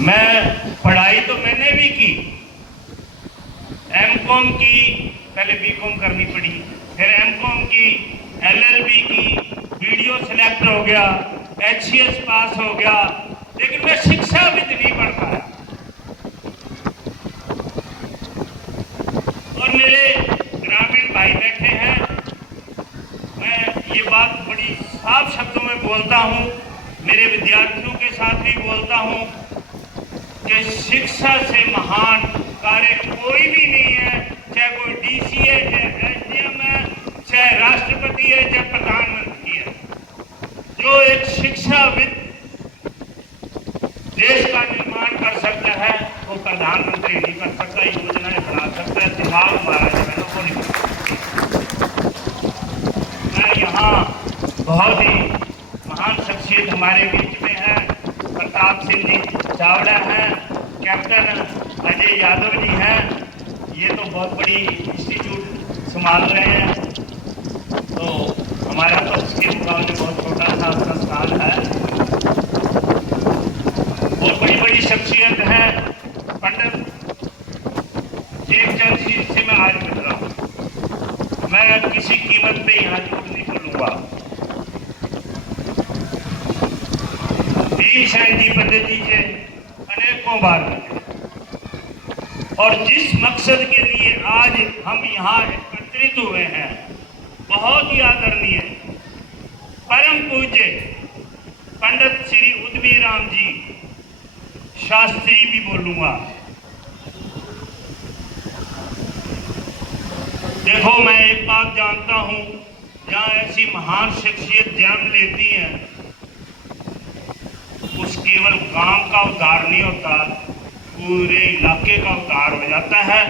मैं पढ़ाई तो मैंने भी की, एमकॉम की, पहले बीकॉम करनी पड़ी, फिर एमकॉम की, एलएलबी की, वीडियो सेलेक्ट हो गया, एचसीएस पास हो गया, लेकिन मैं शिक्षाविद नहीं बन पाया। और मेरे ग्रामीण भाई बैठे हैं, मैं ये बात बड़ी साफ शब्दों में बोलता हूँ, मेरे विद्यार्थियों के साथ भी बोलता हूँ कि शिक्षा से महान कार्य कोई भी नहीं है, चाहे कोई डीसी है, चाहे एसडीएम है, चाहे राष्ट्रपति है, चाहे प्रधानमंत्री है। जो एक शिक्षाविद देश का निर्माण कर सकता है वो प्रधानमंत्री नहीं कर सकता, योजनाएं बना सकता है, दिमाग हमारा जो है वो नहीं कर सकता। मैं यहाँ बहुत ही महान शख्सियत हमारे बीच में है, प्रताप सिंह जी चावड़ा हैं, कैप्टन अजय यादव जी हैं, ये तो बहुत बड़ी इंस्टीट्यूट संभाल रहे हैं, तो हमारा तो उसके मुकाबले बहुत छोटा सा संस्थान है। और बड़ी बड़ी शख्सियत है, पंडित टेकचंद जी से मैं आज मिल रहा हूँ, मैं किसी कीमत पे यहाँ झूठ नहीं बोलूंगा। भीमसेन जी पंडित जी से अनेकों बार मिले, और जिस मकसद के लिए आज हम यहाँ एकत्रित हुए हैं, बहुत ही आदरणीय परम पूज्य पंडित श्री उद्यमी राम जी शास्त्री भी बोलूंगा। देखो, मैं एक बात जानता हूं, जहां ऐसी महान शख्सियत जन्म लेती है उस केवल गांव का उद्धार नहीं होता, पूरे इलाके का उद्धार हो जाता है।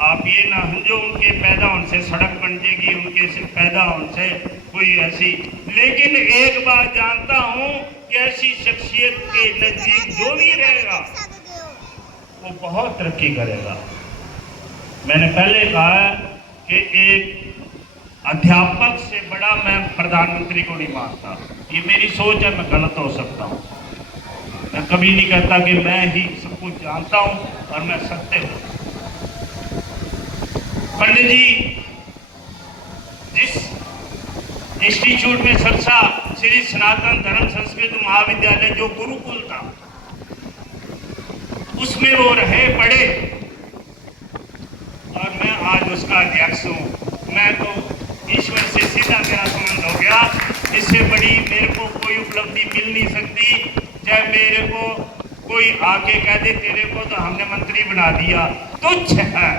आप ये ना समझो उनके पैदा होने से सड़क बन जाएगी, उनके पैदा होने से कोई ऐसी, लेकिन एक बात जानता हूं कि ऐसी शख्सियत के नजदीक जो भी रहेगा वो बहुत तरक्की करेगा। मैंने पहले कहा कि एक अध्यापक से बड़ा मैं प्रधानमंत्री को नहीं मानता, ये मेरी सोच है, मैं गलत हो सकता हूँ। मैं कभी नहीं कहता कि मैं ही सब कुछ जानता हूँ और मैं सत्य हूँ। पंडित जी जिस इंस्टीट्यूट में शिक्षा श्री सनातन धर्म संस्कृत महाविद्यालय जो गुरुकुल था उसमें वो रहे पढ़े, और मैं आज उसका अध्यक्ष हूँ। मैं तो ईश्वर से सीधा मेरा संबंध हो गया, इससे बड़ी मेरे को कोई उपलब्धि मिल नहीं सकती। चाहे मेरे को कोई आके कह दे तेरे को तो हमने मंत्री बना दिया, तुच्छ है,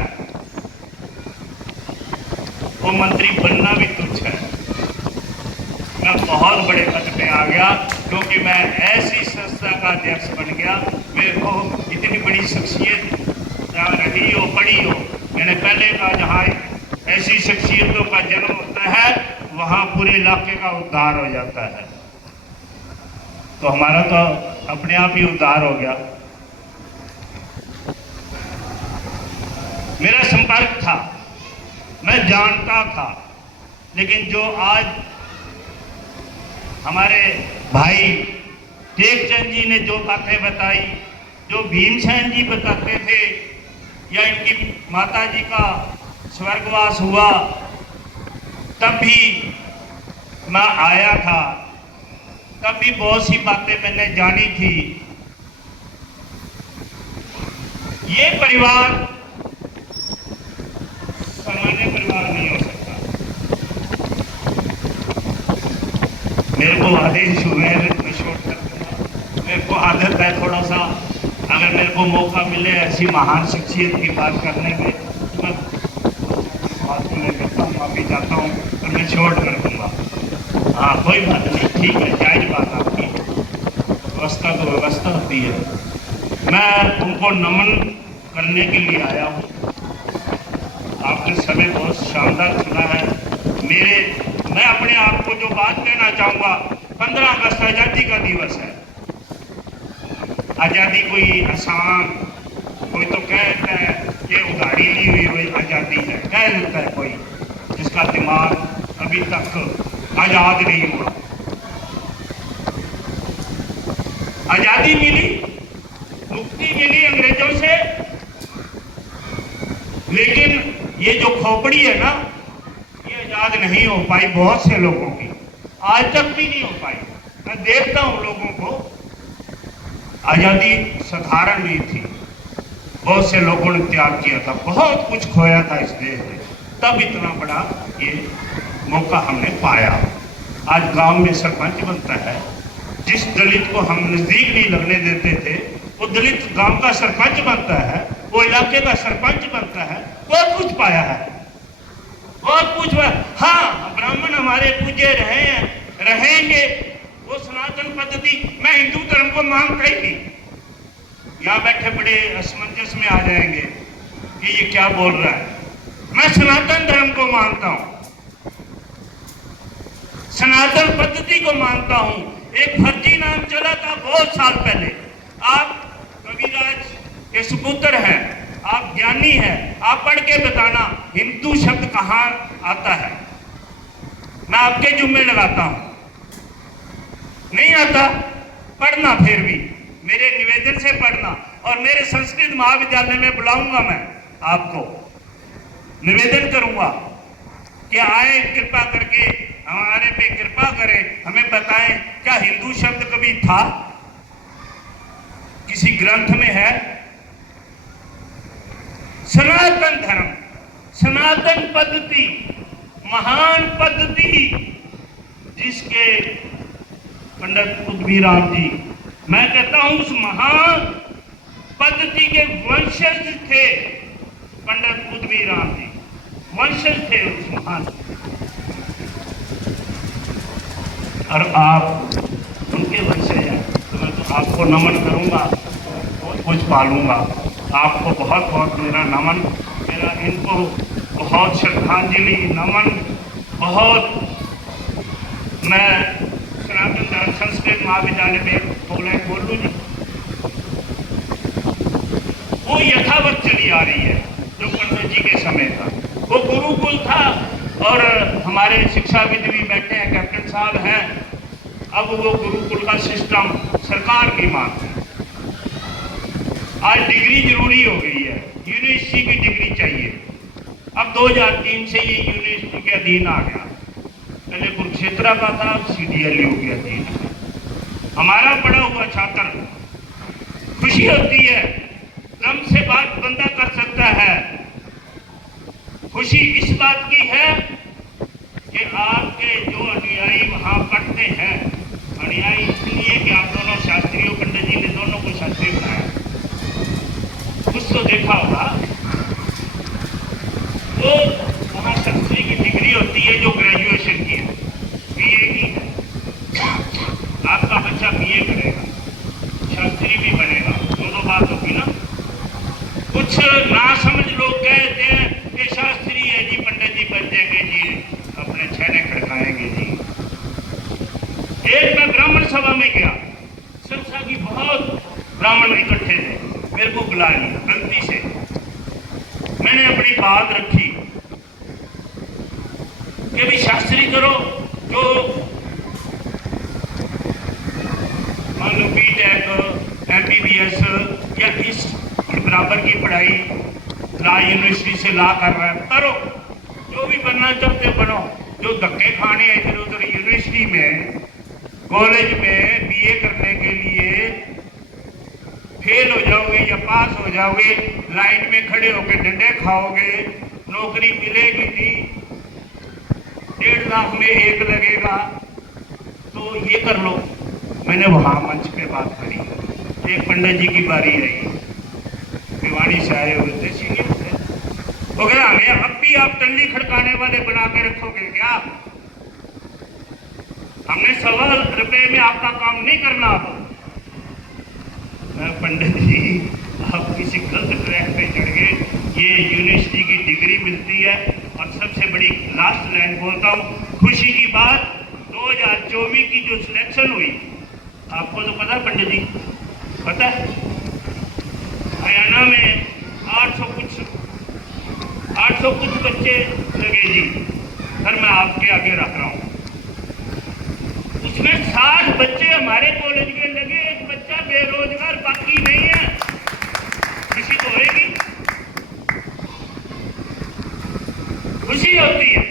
वो मंत्री बनना भी तुच्छ है। मैं बहुत बड़े पद पे आ गया क्योंकि मैं ऐसी संस्था का अध्यक्ष बन गया। मेरे को इतनी बड़ी शख्सियत जहाँ रही हो, पढ़ी हो, मैंने पहले कहा जहाँ ऐसी शख्सियतों का जन्म होता है वहाँ पूरे इलाके का उद्धार हो जाता है। तो हमारा तो अपने आप ही उद्धार हो गया। मेरा संपर्क था, मैं जानता था, लेकिन जो आज हमारे भाई टेकचंद जी ने जो बातें बताई, जो भीमसेन जी बताते थे, या इनकी माता जी का स्वर्गवास हुआ तब भी मैं आया था, तब भी बहुत सी बातें मैंने जानी थी। ये परिवार सामान्य परिवार नहीं हो सकता। मेरे को आदेश हुए हैं शॉर्ट कर दूंगा, मेरे को आदत है थोड़ा सा, अगर मेरे को मौका मिले ऐसी महान शख्सियत की बात करने में, मैं बात नहीं करता हूँ, माफी चाहता हूँ, और मैं शॉर्ट कर दूंगा। हाँ, कोई बात नहीं, ठीक है, जायज बात आपकी, व्यवस्था तो व्यवस्था होती है। मैं उनको नमन करने के लिए आया हूँ। आपने समय बहुत शानदार सुना है। मैं अपने आप को जो बात कहना चाहूँगा, 15 अगस्त आज़ादी का दिवस है। आज़ादी कोई आसान, कोई तो कहता है कि उधारी ली हुई आज़ादी है, कह देता है कोई जिसका दिमाग अभी तक आजाद नहीं हुआ। आजादी मिली, मुक्ति ये जो खोपड़ी है ना, ये आजाद नहीं हो पाई बहुत से लोगों की, आज तक भी नहीं हो पाई। मैं देखता हूं लोगों को, आजादी साधारण नहीं थी, बहुत से लोगों ने त्याग किया था, बहुत कुछ खोया था इस देश में, तब इतना बड़ा ये मौका हमने पाया। आज गांव में सरपंच बनता है, जिस दलित को हम नजदीक नहीं लगने देते थे वो दलित गांव का सरपंच बनता है, वो इलाके का सरपंच बनता है। बहुत कुछ पाया है, बहुत कुछ। हाँ, ब्राह्मण हमारे पूज्य रहे हैं, रहेंगे, वो सनातन पद्धति। मैं हिंदू धर्म को मानता ही नहीं। यहाँ बैठे बड़े असमंजस में आ जाएंगे कि ये क्या बोल रहा है। मैं सनातन धर्म को मानता हूं, सनातन पद्धति को मानता हूं। एक फर्जी नाम चला था बहुत साल पहले। आप कविराज के सुपुत्र हैं, आप ज्ञानी हैं, आप पढ़ के बताना हिंदू शब्द कहां आता है। मैं आपके जुम्मे लगाता हूं, नहीं आता, पढ़ना फिर भी मेरे निवेदन से पढ़ना। और मेरे संस्कृत महाविद्यालय में बुलाऊंगा, मैं आपको निवेदन करूंगा कि आए, कृपा करके हमारे पे कृपा करें, हमें बताएं क्या हिंदू शब्द कभी था, किसी ग्रंथ में है? सनातन धर्म, सनातन पद्धति, महान पद्धति, जिसके पंडित उद्भीराम जी, मैं कहता हूं उस महान पद्धति के वंशज थे पंडित उद्भीराम जी, वंशज थे उस महान। और आप उनके वंशज हैं, तो मैं तो आपको नमन करूंगा, बहुत कुछ पालूंगा। आपको बहुत बहुत मेरा नमन, मेरा इनको बहुत श्रद्धांजलि, नमन बहुत। मैं सनातन धर्म संस्कृत महाविद्यालय में बोलूँ जी, वो यथावत चली आ रही है जो पंडित जी के समय था। वो गुरुकुल था, और हमारे शिक्षाविद भी बैठे हैं, कैप्टन साहब हैं। अब वो गुरुकुल का सिस्टम सरकार की मांग है। आज डिग्री जरूरी हो गई है, यूनिवर्सिटी की डिग्री चाहिए। अब 2003 से ये यूनिवर्सिटी के अधीन आ गया। पहले कुरुक्षेत्र का था, CDLU के अधीन। हमारा पढ़ा हुआ छात्र, खुशी होती है, दम से बात बंदा कर सकता है। खुशी इस बात की है कि आपके जो अनुयायी वहां पढ़ते हैं, अनुयायी इसलिए कि आप दोनों शास्त्रियों, पंडित जी ने दोनों को शास्त्री बनाया। कुछ तो देखा होगा, तो वहां शास्त्री की डिग्री होती है जो ग्रेजुएशन की है, BA की है। आपका बच्चा BA करेगा, शास्त्री भी बनेगा, दोनों बात होगी ना। कुछ ना समझ लोग कहते हैं कि शास्त्री है जी, पंडित जी बन जाएंगे जी, अपने छेने खड़काएंगे जी। एक मैं ब्राह्मण सभा में गया, संस्था की बहुत ब्राह्मण इकट्ठे थे, मेरे को बुला लिया गलती से। मैंने अपनी बात रखी कि भी शास्त्री करो, जो मान लो BTech, MBBS या इस बराबर की पढ़ाई ला यूनिवर्सिटी से ला कर रहा है, करो, जो भी बनना चाहते बनो। जो धक्के खाने इधर उधर यूनिवर्सिटी में, कॉलेज में BA करने के लिए फेल हो जाओगे या पास हो जाओगे, लाइन में खड़े होकर डंडे खाओगे, नौकरी मिलेगी नहीं, 1.5 लाख में एक लगेगा, तो ये कर लो। मैंने वहां मंच पे बात करी, एक पंडित जी की बारी आई, भिवानी से आए हुए थे, सीनियर थे। वो कह हमें अब भी आप टल्ली खड़काने वाले बना के रखोगे क्या? हमने ₹1.25 में आपका काम नहीं करना। मैं पंडित जी, आप किसी गलत ट्रैक पे चढ़ गए। ये यूनिवर्सिटी की डिग्री मिलती है। और सबसे बड़ी लास्ट लाइन बोलता हूँ, खुशी की बात, 2024 की जो सिलेक्शन हुई, आपको तो पता पंडित जी, पता है हरियाणा में 800 कुछ बच्चे लगे जी। सर मैं आपके आगे रख रहा हूँ, उसमें 60 बच्चे हमारे कॉलेज के लगे, एक बच्चा बेरोजगार बाकी नहीं है। खुशी तो होगी। खुशी होती है।